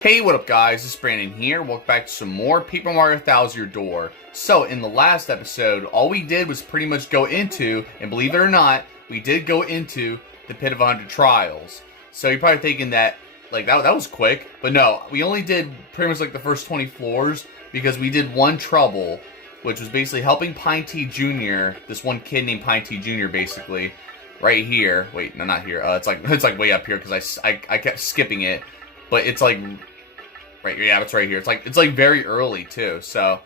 Hey, what up guys, it's Brandon here. Welcome back to some more Paper Mario Your Door. So, in the last episode, all we did was pretty much go into, and believe it or not, we did go into the Pit of 100 Trials. So you're probably thinking that, like, that was quick. But no, we only did pretty much like the first 20 floors, because we did one trouble, which was basically helping Pine T Jr., this one kid named Pine T Jr. basically, right here. Wait, no, not here. It's like way up here, because I kept skipping it. But it's like, right, yeah, it's right here. It's like very early too. So,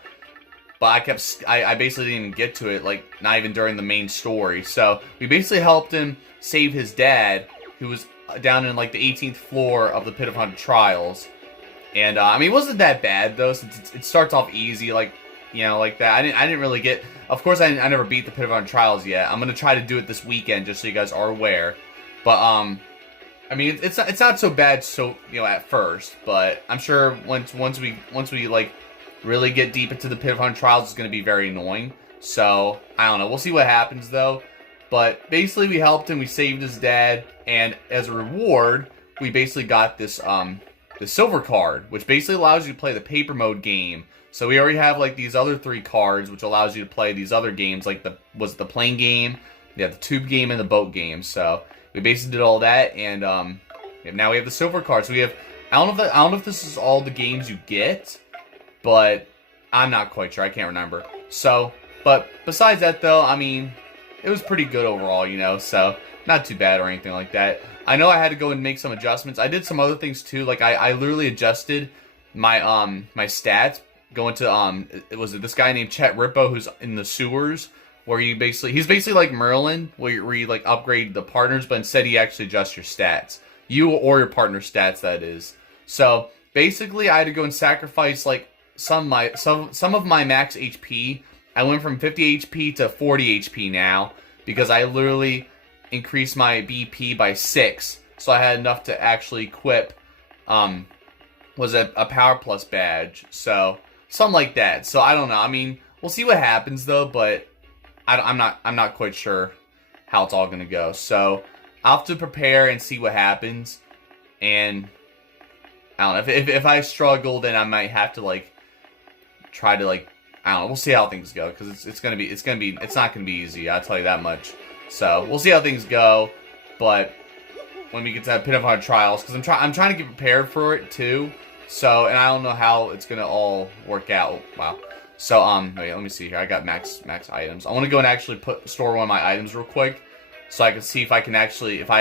but I basically didn't even get to it, like not even during the main story. So we basically helped him save his dad, who was down in like the 18th floor of the Pit of 100 Trials. And I mean, it wasn't that bad though, since it starts off easy, like like that. I didn't really get. Of course, I never beat the Pit of 100 Trials yet. I'm gonna try to do it this weekend, just so you guys are aware. But I mean, it's not so bad, so at first, but I'm sure once we like really get deep into the Pit of 100 Trials, it's gonna be very annoying. So I don't know. We'll see what happens though. But basically, we helped him. We saved his dad, and as a reward, we basically got this the silver card, which basically allows you to play the paper mode game. So we already have like these other 3 cards, which allows you to play these other games, like the plane game, the tube game, and the boat game. So we basically did all that, and now we have the silver card. So we have, I don't know if this is all the games you get, but I'm not quite sure. I can't remember. So, but besides that though, I mean, it was pretty good overall, so not too bad or anything like that. I know I had to go and make some adjustments. I did some other things too. Like I literally adjusted my my stats going to it was this guy named Chet Rippo, who's in the sewers, where he's basically like Merlin, where you like upgrade the partners, but instead he actually adjusts your stats. You or your partner's stats, that is. So basically I had to go and sacrifice like some of my max HP. I went from 50 HP to 40 HP now, because I literally increased my BP by 6. So I had enough to actually equip was a Power Plus badge. So something like that. So I don't know. I mean, we'll see what happens though, but I'm not quite sure how it's all gonna go. So I'll have to prepare and see what happens. And I don't know, if I struggle, then I might have to like try to like, I don't know. We'll see how things go, because it's not gonna be easy. I'll tell you that much. So we'll see how things go. But when we get to that Pit of 100 Trials, because I'm trying to get prepared for it too. So, and I don't know how it's gonna all work out. Wow. So wait, let me see here. I got max items. I want to go and actually store one of my items real quick, so I can see if I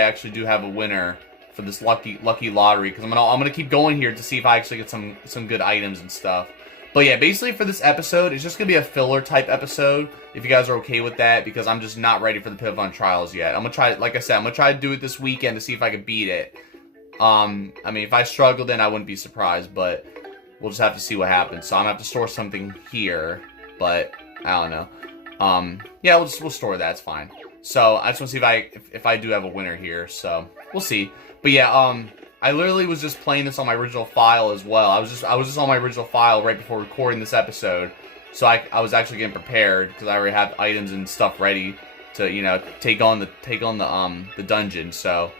actually do have a winner for this lucky lottery. Because I'm gonna keep going here to see if I actually get some good items and stuff. But yeah, basically for this episode, it's just gonna be a filler type episode, if you guys are okay with that, because I'm just not ready for the Pit of 100 Trials yet. I'm gonna try, like I said, I'm gonna try to do it this weekend to see if I can beat it. I mean, if I struggle, then I wouldn't be surprised, but we'll just have to see what happens. So I'm gonna have to store something here, but I don't know. Yeah, we'll store that. It's fine. So I just want to see if I do have a winner here. So we'll see. But yeah, I literally was just playing this on my original file as well. I was just on my original file right before recording this episode. So I was actually getting prepared, because I already had items and stuff ready to take on the dungeon. So,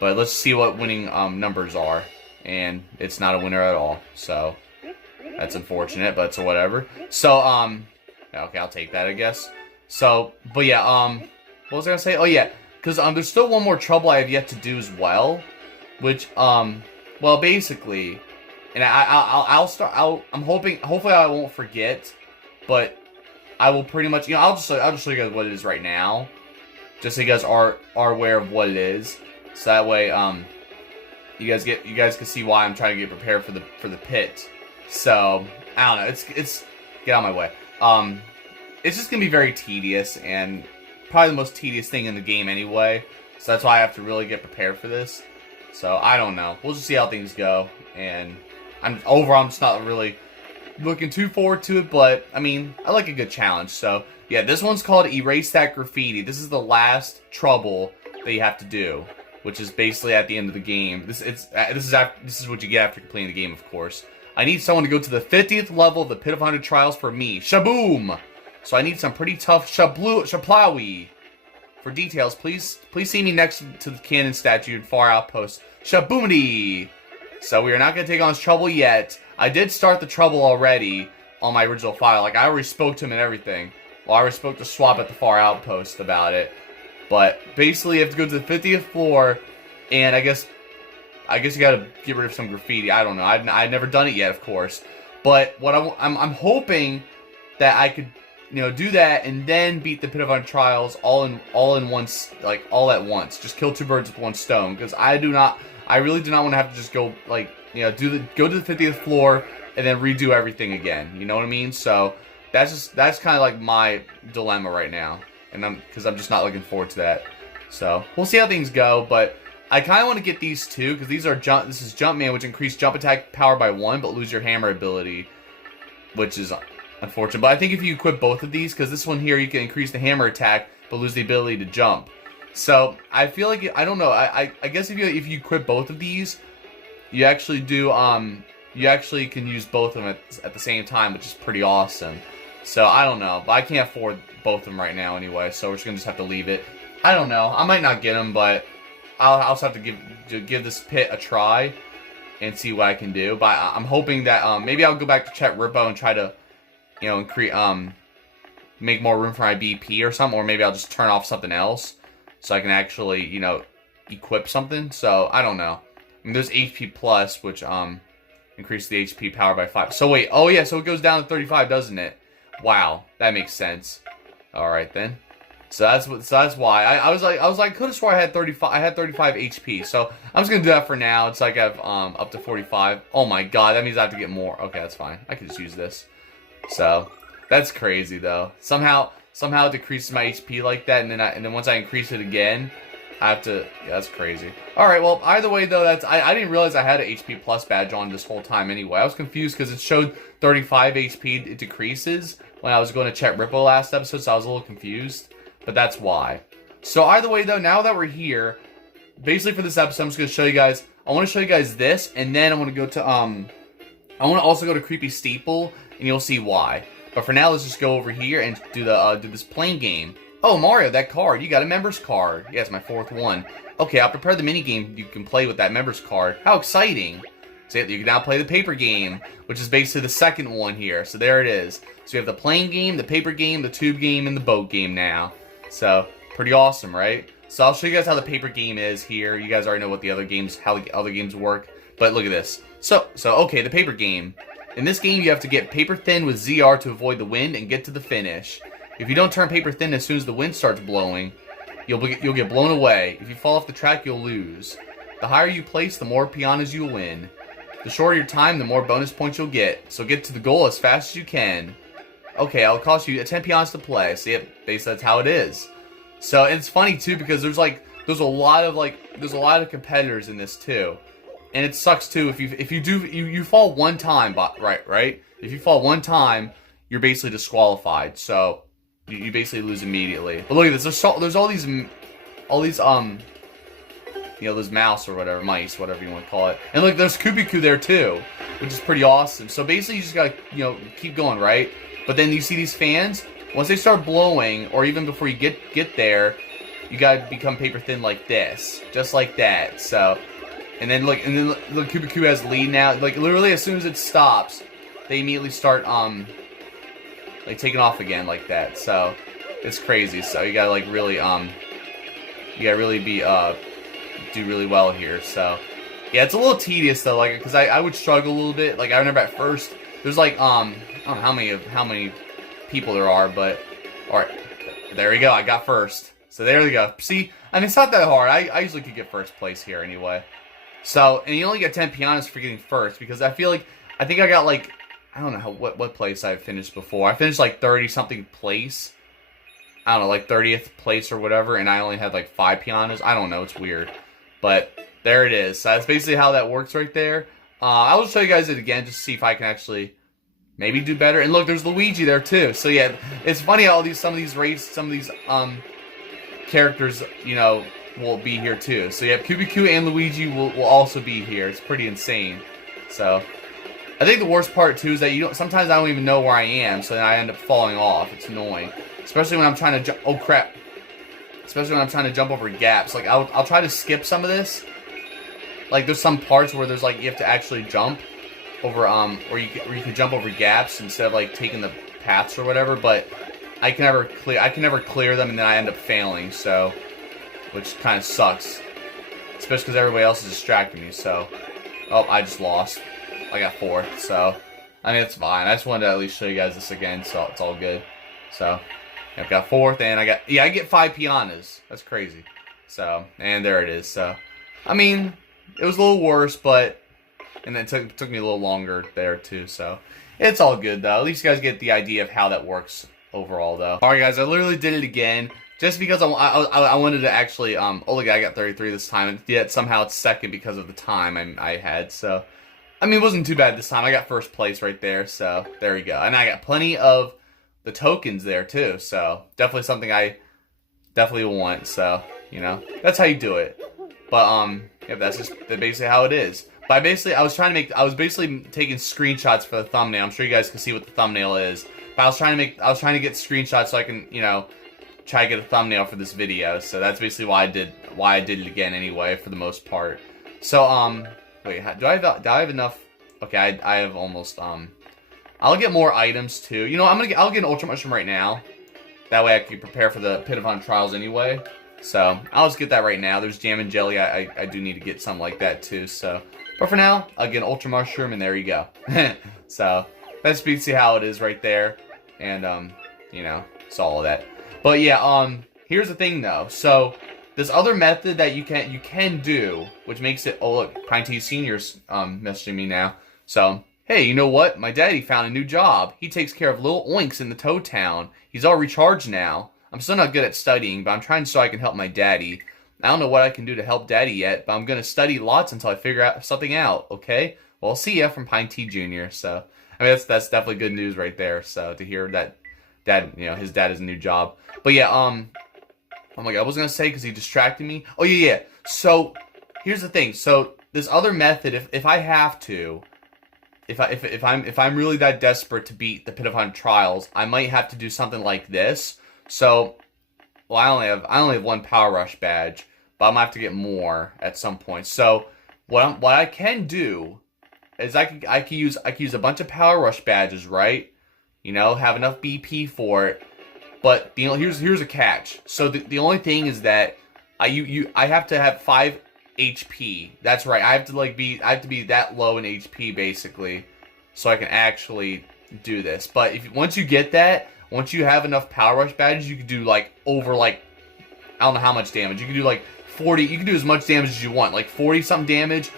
but let's see what winning numbers are, and it's not a winner at all. So that's unfortunate, but so whatever. So okay, I'll take that, I guess. So, but yeah, what was I gonna say? Oh yeah, because there's still one more trouble I have yet to do as well, which well, basically, and I'll start. Hopefully I won't forget, but I will pretty much, I'll just show you guys what it is right now, just so you guys are aware of what it is, so that way you guys can see why I'm trying to get prepared for the pit. So I don't know. It's get out of my way. It's just gonna be very tedious, and probably the most tedious thing in the game anyway. So that's why I have to really get prepared for this. So I don't know. We'll just see how things go. And I'm just not really looking too forward to it. But I mean, I like a good challenge. So yeah, this one's called Erase That Graffiti. This is the last trouble that you have to do, which is basically at the end of the game. This is what you get after completing the game, of course. I need someone to go to the 50th level of the Pit of 100 Trials for me. Shaboom! So I need some pretty tough Shablowy. For details, please see me next to the cannon statue in Far Outpost. Shaboomity! So we are not going to take on his trouble yet. I did start the trouble already on my original file. Like, I already spoke to him and everything. Well, I already spoke to Swap at the far outpost about it. But basically, you have to go to the 50th floor, and I guess you gotta get rid of some graffiti. I don't know. I've never done it yet, of course. But what I'm hoping that I could, do that and then beat the Pit of Trials all in once, like all at once. Just kill two birds with one stone. Because I really do not want to have to just go like, go to the 50th floor and then redo everything again. You know what I mean? So that's kind of like my dilemma right now, and because I'm just not looking forward to that. So we'll see how things go, but I kind of want to get these two, because these are this is Jumpman, which increase jump attack power by 1, but lose your hammer ability, which is unfortunate. But I think if you equip both of these, because this one here, you can increase the hammer attack, but lose the ability to jump. So I feel like, I don't know, I guess if you equip both of these, you actually do, you actually can use both of them at the same time, which is pretty awesome. So I don't know, but I can't afford both of them right now anyway, so we're just going to have to leave it. I don't know, I might not get them, but I'll also have to give this pit a try and see what I can do. But I'm hoping that maybe I'll go back to Chet Rippo and try to, make more room for my BP or something, or maybe I'll just turn off something else so I can actually, equip something. So I don't know. I mean, there's HP plus, which increase the HP power by 5. So wait, oh yeah, so it goes down to 35, doesn't it? Wow, that makes sense. All right then. So that's why I was like could have swore I had 35 HP. So I'm just gonna do that for now. It's like I have up to 45. Oh my god, that means I have to get more. Okay, that's fine. I can just use this. So that's crazy though. Somehow it decreases my HP like that, and then once I increase it again, I have to. Yeah, that's crazy. All right, well either way though, I didn't realize I had an HP plus badge on this whole time anyway. I was confused because it showed 35 HP it decreases when I was going to Chet Rippo last episode, so I was a little confused. But that's why. So either way though, now that we're here, basically for this episode, I'm just gonna show you guys. I want to show you guys this, and then I want to go to I want to also go to Creepy Steeple, and you'll see why. But for now, let's just go over here and do this playing game. Oh Mario, that card! You got a members card. Yeah, it's my 4th one. Okay, I'll prepare the mini game you can play with that members card. How exciting! So you can now play the paper game, which is basically the 2nd one here. So there it is. So you have the playing game, the paper game, the tube game, and the boat game now. So, pretty awesome, right? So I'll show you guys how the paper game is here. You guys already know what how the other games work. But look at this. So okay, the paper game. In this game, you have to get paper thin with ZR to avoid the wind and get to the finish. If you don't turn paper thin as soon as the wind starts blowing, you'll get blown away. If you fall off the track, you'll lose. The higher you place, the more pianos you'll win. The shorter your time, the more bonus points you'll get. So get to the goal as fast as you can. Okay, it'll cost you 10 pianos to play. So yep, basically that's how it is. So it's funny too because there's a lot of competitors in this too, and it sucks too if you fall one time, right? If you fall one time, you're basically disqualified. So you basically lose immediately. But look at this. There's all these those mouse or whatever, mice, whatever you want to call it. And look, there's Kubiku there too, which is pretty awesome. So basically, you just gotta keep going, right? But then you see these fans, once they start blowing, or even before you get there, you gotta become paper thin like this, just like that. So, and then look, Kubiku has lead now. Like literally, as soon as it stops, they immediately start like taking off again like that. So it's crazy. So you gotta really be do really well here. So yeah, it's a little tedious though, like because I would struggle a little bit. Like I remember at first, there's like I don't know how many people there are, but alright, there we go. I got first. So there we go. See, I mean it's not that hard. I usually could get first place here anyway. So, and you only get 10 pianos for getting first because I think I got like, I don't know what place I finished before. I finished like 30 something place. I don't know, like 30th place or whatever, and I only had like 5 pianos. I don't know, it's weird. But there it is. So that's basically how that works right there. I will show you guys it again just to see if I can actually maybe do better. And look, there's Luigi there too. So yeah, it's funny how some of these characters, will be here too. So you have Kubiku and Luigi will also be here. It's pretty insane. So I think the worst part too is that sometimes I don't even know where I am, so then I end up falling off. It's annoying. Especially when I'm trying to jump. Oh crap. Especially when I'm trying to jump over gaps. Like I'll try to skip some of this. like there's some parts where there's like you have to actually jump over or you can jump over gaps instead of like taking the paths or whatever. But I can never clear them, and then I end up failing. So, which kind of sucks, especially because everybody else is distracting me. So, oh, I just lost. I got 4th. So, I mean it's fine. I just wanted to at least show you guys this again, so it's all good. So, I've got 4th, and I get 5 pianas. That's crazy. So, and there it is. So, I mean, it was a little worse, but, and then it took me a little longer there too. So, it's all good though. At least you guys get the idea of how that works overall though. All right, guys, I literally did it again just because I wanted to actually. Oh look, I got 33 this time, and yet somehow it's second because of the time I had. So, I mean, it wasn't too bad this time. I got 1st place right there. So there you go, and I got plenty of the tokens there too. So definitely something I definitely want. So you know, that's how you do it. But yeah, that's just basically how it is. But I was basically taking screenshots for the thumbnail. I'm sure you guys can see what the thumbnail is. But I was trying to get screenshots so I can, you know, try to get a thumbnail for this video. So that's basically why I did it again anyway, for the most part. So wait, do I have enough? Okay, I have almost I'll get more items too. You know, I'll get an Ultra Mushroom right now. That way I can prepare for the Pit of Hunt Trials anyway. So I'll just get that right now. There's Jam and Jelly. I do need to get something like that too. So, but for now, I'll get an Ultra Mushroom, and there you go. So that's basically how it is right there. And you know, it's all of that. But yeah, here's the thing though. So this other method that you can do, which makes it. Oh look, Pine T Senior's messaging me now. So hey, you know what? My daddy found a new job. He takes care of little oinks in the Toad Town. He's all recharged now. I'm still not good at studying, but I'm trying so I can help my daddy. I don't know what I can do to help daddy yet, but I'm going to study lots until I figure out something out, okay? Well, I'll see ya from Pine T Jr. So, I mean, that's definitely good news right there. So, to hear that dad, you know, his dad has a new job. But yeah, oh my God, I was going to say because he distracted me. Oh, yeah. So, here's the thing. So, this other method, if I have to, if I'm really that desperate to beat the Pit of Hunt Trials, I might have to do something like this. So, well, I only have 1 Power Rush badge, but I'm gonna have to get more at some point. So, what I can do is I can use a bunch of Power Rush badges, right? You know, have enough BP for it. But here's a catch. So the only thing is that I have to have 5 HP. That's right. I have to be that low in HP basically, so I can actually do this. But once you get that. Once you have enough Power Rush badges, you can do like over like, I don't know how much damage. You can do like 40, you can do as much damage as you want. Like 40 something damage.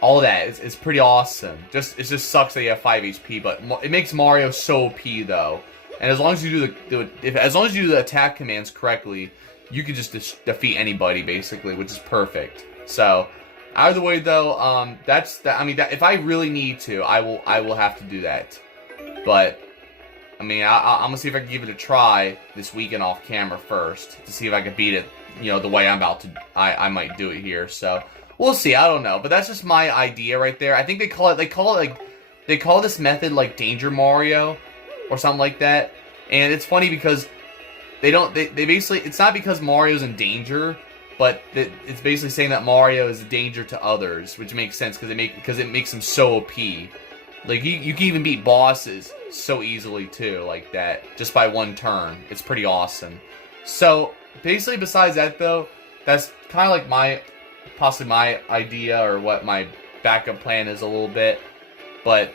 All of that is pretty awesome. It just sucks that you have 5 HP, but it makes Mario so OP though. And as long as you do the attack commands correctly, you can just defeat anybody basically, which is perfect. So either way though, I mean, if I really need to, I will have to do that. But I mean, I'm gonna see if I can give it a try this weekend off camera first to see if I can beat it. You know, the way I'm about to. I might do it here. So we'll see. I don't know, but that's just my idea right there. I think they call this method like Danger Mario or something like that. And it's funny because they basically, it's not because Mario's in danger, but it's basically saying that Mario is a danger to others, which makes sense because it makes him so OP. Like you can even beat bosses so easily too, like that, just by 1 turn. It's pretty awesome. So basically, besides that though, that's kind of like possibly my idea or what my backup plan is a little bit. But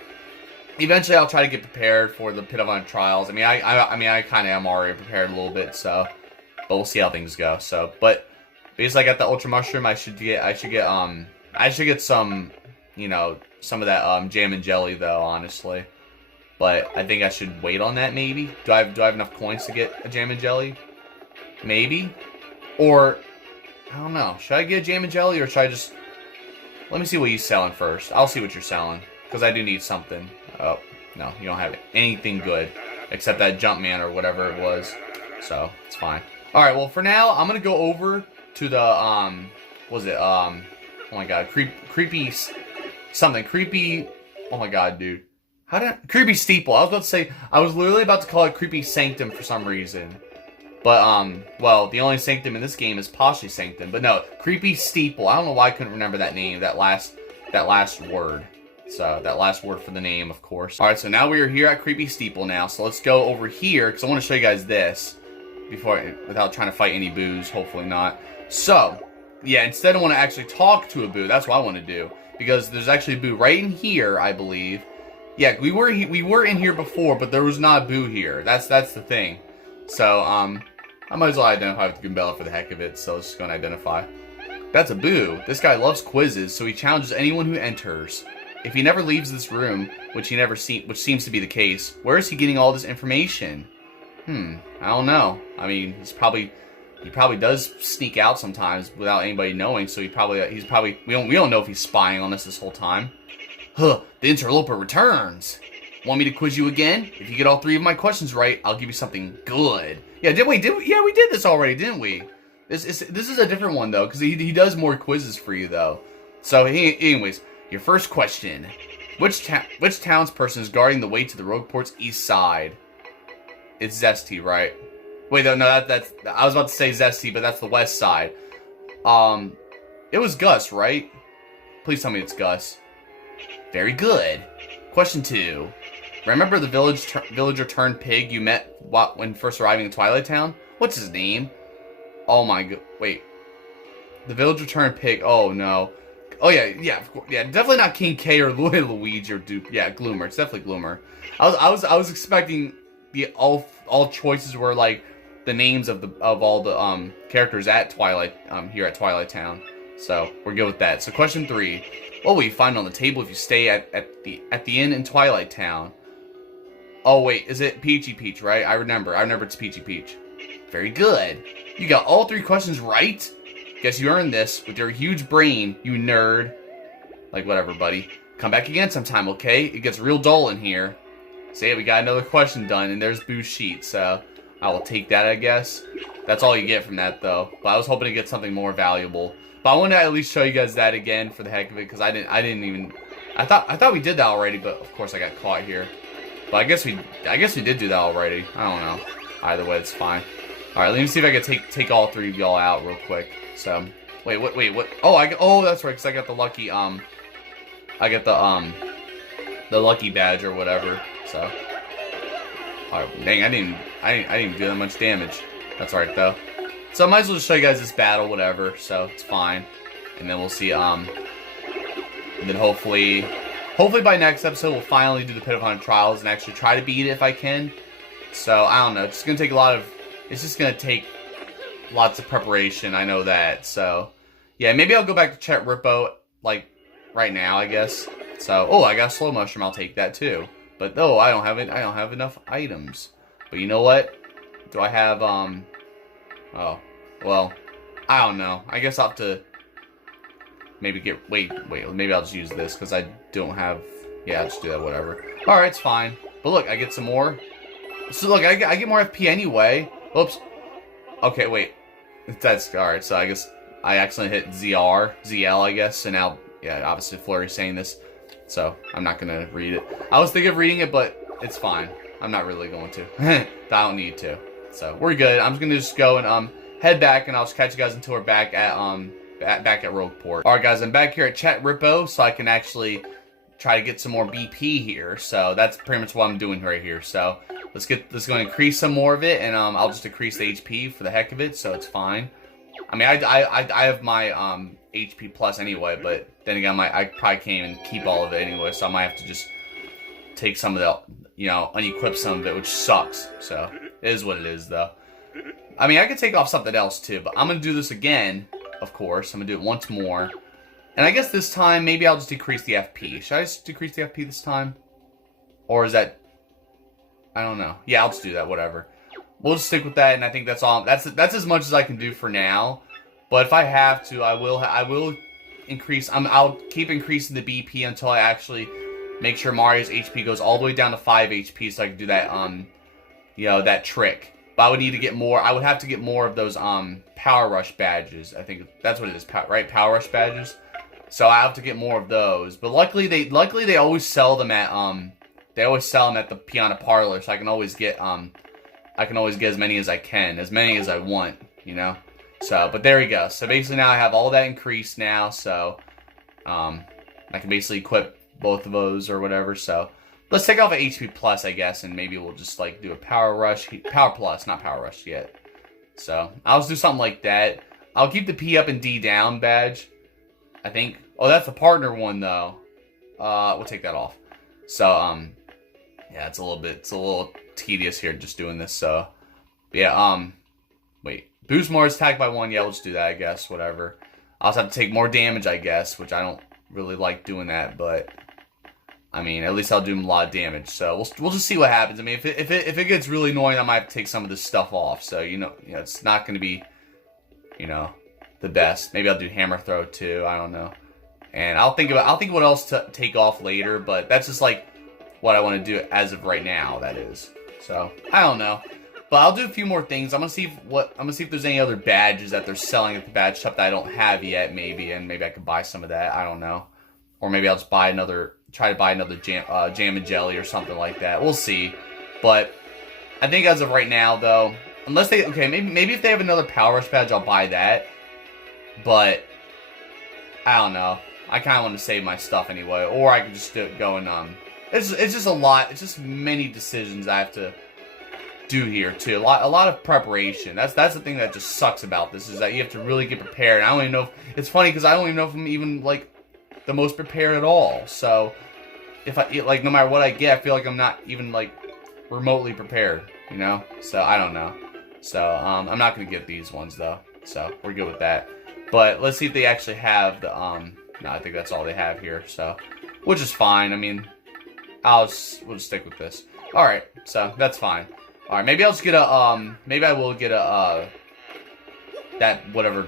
eventually, I'll try to get prepared for the Pit of Hunt Trials. I mean, I kind of am already prepared a little bit. So, but we'll see how things go. So, but basically, I got the Ultra Mushroom. I should get some, you know, some of that Jam and Jelly though, honestly. But I think I should wait on that maybe. Do I have enough coins to get a Jam and Jelly? Maybe. Or I don't know. Should I get a Jam and Jelly or should I just let me see what he's selling first. I'll see what you're selling because I do need something. Oh, no, you don't have anything good except that Jumpman or whatever it was. So, it's fine. All right, well, for now, I'm going to go over to the oh my god, creepy something. Creepy, oh my god, dude. Creepy Steeple. I was about to say, I was literally about to call it Creepy Sanctum for some reason. But, well, the only sanctum in this game is Poshy Sanctum. But no, Creepy Steeple. I don't know why I couldn't remember that name, that last word. So, that last word for the name, of course. Alright, so now we are here at Creepy Steeple now. So let's go over here, because I want to show you guys this. Without trying to fight any boos, hopefully not. So, yeah, instead I want to actually talk to a boo. That's what I want to do. Because there's actually a boo right in here, I believe. Yeah, we were in here before, but there was not a boo here. That's the thing. So, I might as well identify with the Goombella for the heck of it, so let's just go and identify. That's a boo. This guy loves quizzes, so he challenges anyone who enters. If he never leaves this room, which seems to be the case, where is he getting all this information? I don't know. I mean, he probably does sneak out sometimes without anybody knowing, so he's probably we don't know if he's spying on us this whole time. Huh, the interloper returns. Want me to quiz you again? If you get all 3 of my questions right, I'll give you something good. Yeah, yeah, we did this already, didn't we? This is a different one, though, because he does more quizzes for you, though. So, anyways, your first question. Which townsperson is guarding the way to the Rogueport's east side? It's Zess T, right? Wait, no, that's... I was about to say Zess T, but that's the west side. It was Gus, right? Please tell me it's Gus. Very good. Question 2. Remember the villager turned pig you met when first arriving in Twilight Town? What's his name? Oh my god. Wait. The villager turned pig. Oh no. Oh yeah, of course. Yeah, definitely not King K or Luigi or Duke. Yeah, Gloomer. It's definitely Gloomer. I was expecting all choices were like the names of all the characters at Twilight here at Twilight Town. So we're good with that. So question 3. What will you find on the table if you stay at the inn in Twilight Town? Oh wait, is it Peachy Peach, right? I remember it's Peachy Peach. Very good. You got all 3 questions right? Guess you earned this with your huge brain, you nerd. Like whatever, buddy. Come back again sometime, okay? It gets real dull in here. See, we got another question done, and there's Boo's sheet, so I will take that, I guess. That's all you get from that, though. But I was hoping to get something more valuable. But I wanted to at least show you guys that again for the heck of it, because I didn't even... I thought we did that already, but of course I got caught here. But I guess we did do that already. I don't know. Either way, it's fine. All right, let me see if I can take all 3 of y'all out real quick. So, wait, what? Oh, that's right, because I got the lucky the lucky badge or whatever. So, all right, dang, I didn't do that much damage. That's alright though. So I might as well just show you guys this battle, whatever. So it's fine, and then we'll see. And then hopefully by next episode we'll finally do the Pit of Haunted Trials and actually try to beat it if I can. So I don't know. It's gonna take It's just gonna take lots of preparation. I know that. So yeah, maybe I'll go back to Chet Rippo like right now, I guess. So I got a slow mushroom. I'll take that too. But no, I don't have enough items. But you know what? Do I have oh, well, I don't know. I guess I'll have to maybe get wait. Maybe I'll just use this because I don't have. Yeah, I'll just do that. Whatever. All right, it's fine. But look, I get some more. So look, I get more FP anyway. Oops. Okay, wait. That's alright. So I guess I accidentally hit ZL, I guess. So now, yeah, obviously Flurry's saying this. So I'm not gonna read it. I was thinking of reading it, but it's fine. I'm not really going to. I don't need to. So we're good. I'm just gonna go and head back, and I'll just catch you guys until we're back at Rogueport. All right, guys, I'm back here at Chet Rippo, so I can actually try to get some more BP here. So that's pretty much what I'm doing right here. So let's go and increase some more of it, and I'll just decrease the HP for the heck of it, so it's fine. I mean, I have my HP plus anyway, but then again, I probably can't even keep all of it anyway, so I might have to just take some of the, unequip some of it, which sucks. So it is what it is, though. I mean, I could take off something else too, but I'm gonna do this again. Of course, I'm gonna do it once more, and I guess this time maybe I'll just decrease the FP. Should I just decrease the FP this time, or is that? I don't know. Yeah, I'll just do that. Whatever. We'll just stick with that, and I think that's all. That's as much as I can do for now. But if I have to, I will increase. I'll keep increasing the BP until I actually make sure Mario's HP goes all the way down to 5 HP, so I can do that. That trick. But I would need to get more. I would have to get more of those Power Rush badges. I think that's what it is, right? Power Rush badges. So I have to get more of those. But luckily they always sell them at They always sell them at the Piano Parlor, so I can always get I can always get as many as I can, as many as I want, you know. So, but there we go. So basically now I have all that increased now, so I can basically equip both of those or whatever. So let's take off an HP plus, I guess, and maybe we'll just like do a power rush, power plus, not power rush yet. So I'll just do something like that. I'll keep the P up and D down badge, I think. Oh, that's the partner one though. We'll take that off. So yeah, it's a little tedious here just doing this. So yeah, wait, boost more is attacked by 1. Yeah, we'll just do that, I guess. Whatever. I also have to take more damage, I guess, which I don't really like doing that, but I mean, at least I'll do a lot of damage. So we'll just see what happens. I mean, if it gets really annoying, I might have to take some of this stuff off. So you know, it's not going to be, you know, the best. Maybe I'll do hammer throw too. I don't know. And I'll think what else to take off later. But that's just like what I want to do as of right now. That is. So I don't know. But I'll do a few more things. I'm gonna see if there's any other badges that they're selling at the badge shop that I don't have yet, maybe, and maybe I could buy some of that. I don't know. Or maybe I'll just try to buy another jam and jelly or something like that. We'll see. But I think as of right now, though, unless they maybe if they have another Power Rush badge, I'll buy that. But I don't know. I kind of want to save my stuff anyway, or I could just go and It's just a lot. It's just many decisions I have to do here too. A lot of preparation. That's the thing that just sucks about this, is that you have to really get prepared. I don't even know it's funny because I don't even know if I'm even like the most prepared at all. So if no matter what I get, I feel like I'm not even like remotely prepared, you know? So I don't know. So I'm not gonna get these ones though. So we're good with that. But let's see if they actually have the no, I think that's all they have here. So which is fine. I mean, we'll just stick with this. All right, so that's fine. All right, maybe I'll just get a maybe I will get a that whatever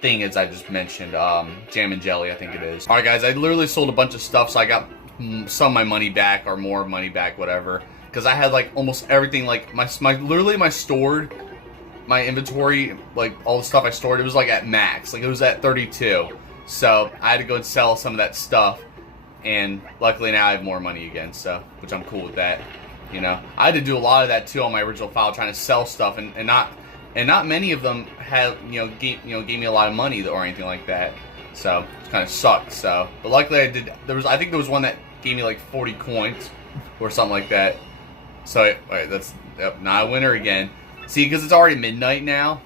thing is I just mentioned, jam and jelly, I think it is. All right, guys, I literally sold a bunch of stuff, so I got some of my money back or more money back, whatever, because I had like almost everything, like my inventory, like all the stuff I stored, it was like at max, like it was at 32. So I had to go and sell some of that stuff. And luckily now I have more money again, so which I'm cool with that. You know, I had to do a lot of that too on my original file, trying to sell stuff, and not many of them had gave me a lot of money or anything like that. So it kind of sucked. So, but luckily I did. I think there was one that gave me like 40 coins or something like that. So alright, that's not a winner again. See, because it's already midnight now,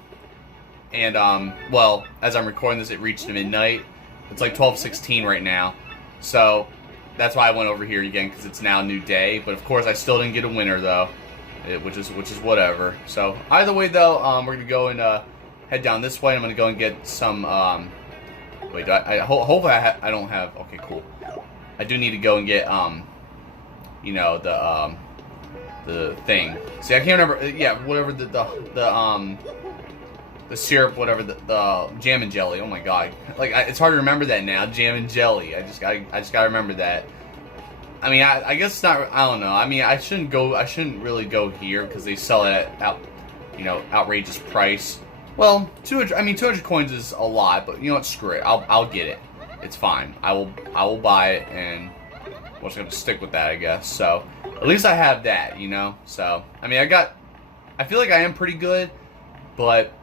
and well, as I'm recording this, it reached midnight. It's like 12:16 right now. So that's why I went over here again, because it's now a new day. But of course, I still didn't get a winner though, which is whatever. So either way though, we're gonna go and head down this way. I'm gonna go and get some. Wait, hopefully I don't have. Okay, cool. I do need to go and get you know, the thing. See, I can't remember. Yeah, whatever the syrup, whatever, the jam and jelly. Oh my god, like it's hard to remember that now. Jam and jelly. I just gotta remember that. I mean, I guess it's not. I don't know. I mean, I shouldn't really go here because they sell it at outrageous price. Well, 200. I mean, 200 coins is a lot, but you know what? Screw it. I'll get it. It's fine. I will buy it, and we're just gonna stick with that, I guess. So at least I have that, you know. So I mean, I feel like I am pretty good, but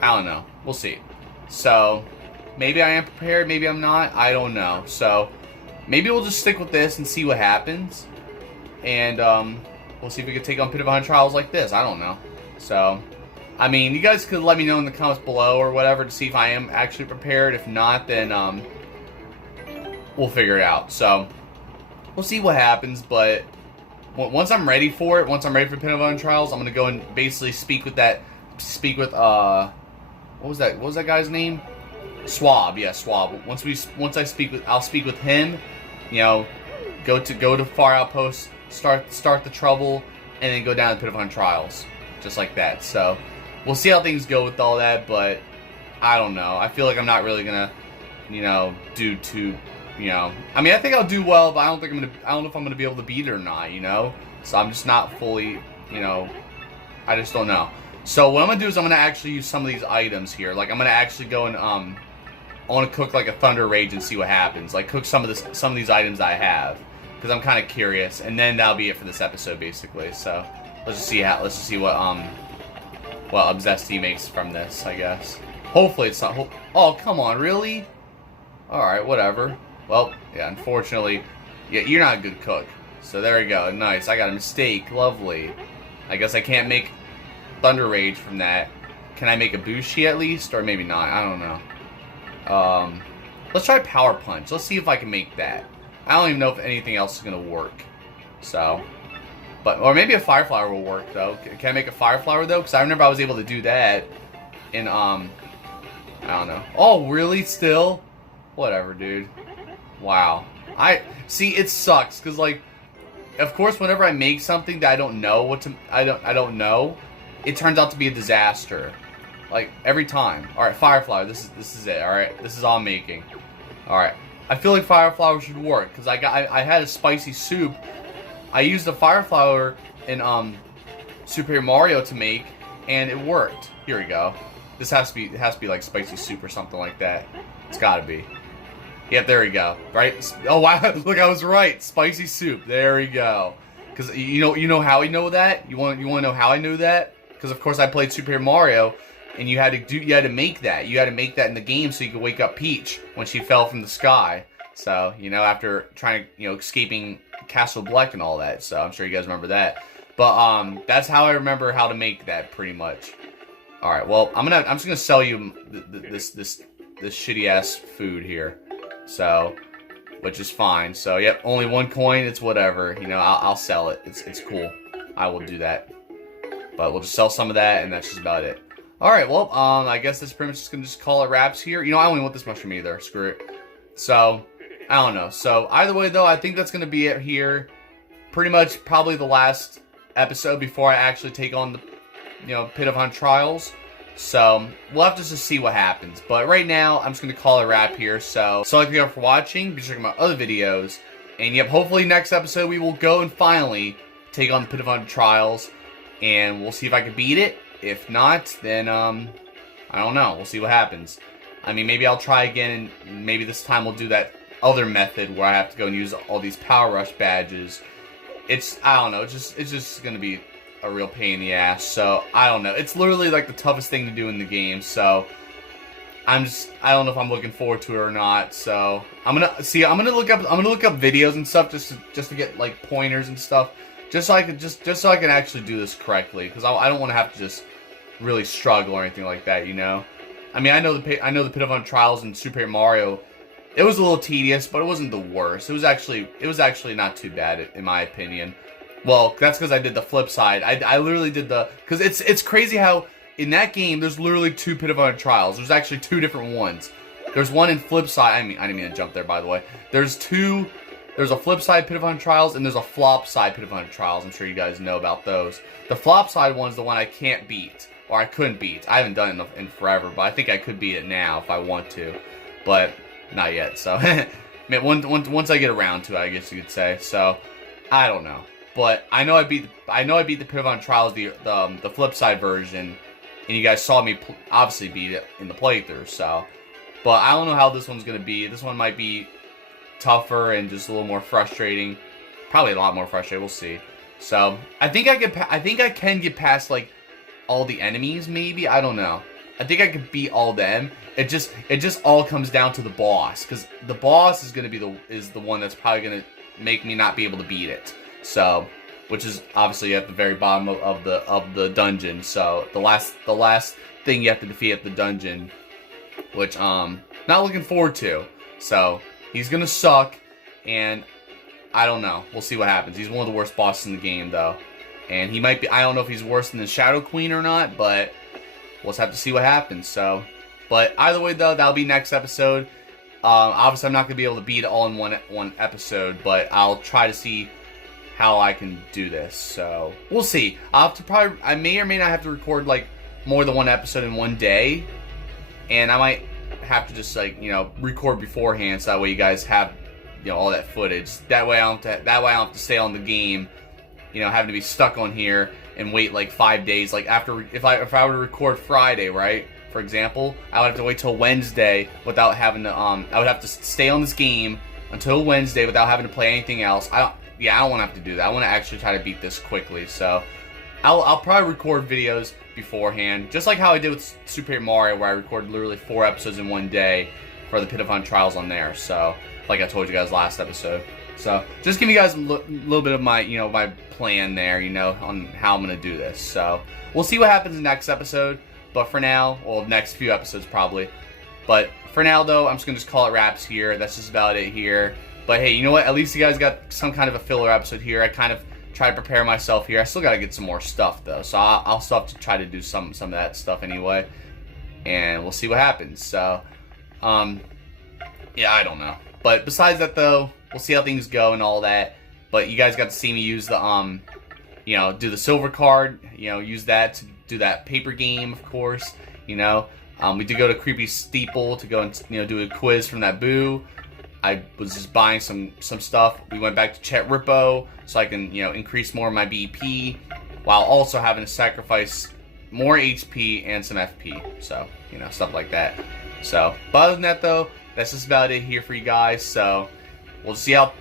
I don't know. We'll see. So maybe I am prepared, maybe I'm not. I don't know. So maybe we'll just stick with this and see what happens. And we'll see if we can take on Pit of 100 Trials like this. I don't know. So, I mean, you guys could let me know in the comments below or whatever to see if I am actually prepared. If not, then we'll figure it out. So we'll see what happens. But once I'm ready for it, once I'm ready for Pit of 100 Trials, I'm going to go and basically speak with what was that guy's name? Swab, yeah, Swab. I'll speak with him, you know, go to Far Outpost, start the trouble, and then go down to Pit of 100 Trials. Just like that. So we'll see how things go with all that, but I don't know. I feel like I'm not really gonna, you know, do too, you know. I mean, I think I'll do well, but I don't know if I'm gonna be able to beat it or not, you know. So I'm just not fully, you know, I just don't know. So what I'm gonna do is I'm gonna actually use some of these items here. Like I'm gonna actually go and I want to cook like a Thunder Rage and see what happens. Like cook some of these items I have, because I'm kind of curious. And then that'll be it for this episode, basically. So let's just see what Zess T makes from this, I guess. Hopefully it's not. Oh, come on, really? All right, whatever. Well, yeah, unfortunately, yeah, you're not a good cook. So there you go. Nice. I got a mistake. Lovely. I guess I can't make Thunder Rage from that. Can I make a Bushi at least? Or maybe not. I don't know. Let's try Power Punch. Let's see if I can make that. I don't even know if anything else is going to work. So, or maybe a Fire Flower will work, though. Can I make a Fire Flower, though? Because I remember I was able to do that in, I don't know. Oh, really? Still? Whatever, dude. Wow. See, it sucks, because, like, of course, whenever I make something that I don't know I don't know, it turns out to be a disaster. Like, every time. Alright, Fire Flower, this is it, alright? This is all I'm making. Alright. I feel like Fire Flower should work, because I had a spicy soup. I used the Fire Flower in Super Mario to make, and it worked. Here we go. This has to be like spicy soup or something like that. It's gotta be. Yep, there we go. Right? Oh wow, look, I was right. Spicy soup. There we go. Because you know how I know that? You want to know how I knew that? Because of course I played Super Mario, and you had to make that. You had to make that in the game so you could wake up Peach when she fell from the sky. So, after trying to, escaping Castle Black and all that. So, I'm sure you guys remember that. But, that's how I remember how to make that, pretty much. Alright, well, I'm just gonna sell you this shitty-ass food here. So, which is fine. So, yep, only 1 coin, it's whatever. I'll sell it. It's cool. I will do that. But we'll just sell some of that, and that's just about it. Alright, well, I guess that's pretty much just gonna call it wraps here. I don't even want this mushroom either. Screw it. So, I don't know. So, either way, though, I think that's gonna be it here. Pretty much, probably the last episode before I actually take on the, Pit of Hunt Trials. So, we'll have to just see what happens. But right now, I'm just gonna call it a wrap here. So thank you all for watching. Be sure to check out my other videos. And, yep, hopefully next episode we will go and finally take on the Pit of Hunt Trials. And we'll see if I can beat it. If not, then, I don't know. We'll see what happens. I mean, maybe I'll try again, and maybe this time we'll do that other method where I have to go and use all these Power Rush badges. I don't know. It's just going to be a real pain in the ass. So, I don't know. It's literally, like, the toughest thing to do in the game. So, I don't know if I'm looking forward to it or not. So, I'm gonna look up videos and stuff just to get, like, pointers and stuff. Just so I can actually do this correctly, because I don't want to have to just really struggle or anything like that, I mean, I know the Pit of Hunt Trials in Super Mario. It was a little tedious, but it wasn't the worst. It was actually not too bad in my opinion. Well, that's because I did the flip side. I literally did because it's crazy how in that game there's literally 2 Pit of Hunt Trials. There's actually 2 different ones. There's one in flip side. I didn't mean to jump there, by the way. There's a flip side Pit of Hunt Trials, and there's a flop side Pit of Hunt Trials. I'm sure you guys know about those. The flop side one's the one I can't beat, or I couldn't beat. I haven't done it in forever, but I think I could beat it now if I want to. But, not yet, so. once I get around to it, I guess you could say. So, I don't know. But, I know I beat the Pit of Hunt Trials, the flip side version, and you guys saw me obviously beat it in the playthrough, so. But, I don't know how this one's going to be. This one might be tougher and just a little more frustrating. Probably a lot more frustrating. We'll see. So I think I can get past like all the enemies. Maybe, I don't know. I think I could beat all them. It just all comes down to the boss, because the boss is gonna be the one that's probably gonna make me not be able to beat it. So, which is obviously at the very bottom of the dungeon. So the last thing you have to defeat at the dungeon, which not looking forward to. So. He's gonna suck, and I don't know. We'll see what happens. He's one of the worst bosses in the game, though. And he might be, I don't know if he's worse than the Shadow Queen or not, but we'll just have to see what happens, so. But either way, though, that'll be next episode. Obviously, I'm not gonna be able to beat it all in one episode, but I'll try to see how I can do this, so. We'll see. I may or may not have to record, like, more than one episode in one day, and I might have to just record beforehand, so that way you guys have all that footage. That way I don't have to stay on the game, having to be stuck on here and wait like 5 days. Like if I were to record Friday, right, for example, I would have to wait till Wednesday without having to I would have to stay on this game until Wednesday without having to play anything else. I don't want to have to do that. I want to actually try to beat this quickly. So I'll probably record videos beforehand, just like how I did with Super Paper Mario, where I recorded literally 4 episodes in one day for the Pit of Fun trials on there. So, like I told you guys last episode. So, just give you guys a little bit of my, my plan there, on how I'm gonna do this. So, we'll see what happens in the next episode. But for now, well, next few episodes probably. But for now, though, I'm just gonna call it wraps here. That's just about it here. But hey, you know what? At least you guys got some kind of a filler episode here. I kind of try to prepare myself here. I still got to get some more stuff though, so I'll still have to try to do some of that stuff anyway, and we'll see what happens. So yeah, I don't know, but besides that though, we'll see how things go and all that. But you guys got to see me use the do the silver card, use that to do that paper game, of course. We did go to Creepy Steeple to go and do a quiz from that boo. I was just buying some stuff. We went back to Chet Rippo so I can, increase more of my BP while also having to sacrifice more HP and some FP. So, stuff like that. So, but other than that though, that's just about it here for you guys. So, we'll see how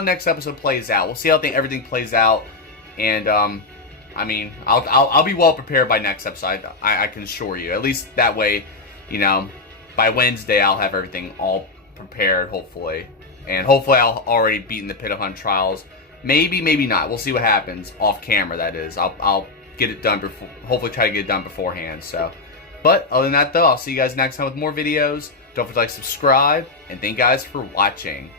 next episode plays out. We'll see how everything plays out, and I mean, I'll be well prepared by next episode. I can assure you. At least that way, by Wednesday I'll have everything all prepared, hopefully, and hopefully I'll already beaten the Pit of Fun trials. Maybe not. We'll see what happens off camera. That is, I'll get it done before. Hopefully, try to get it done beforehand. So, but other than that, though, I'll see you guys next time with more videos. Don't forget to like, subscribe, and thank you guys for watching.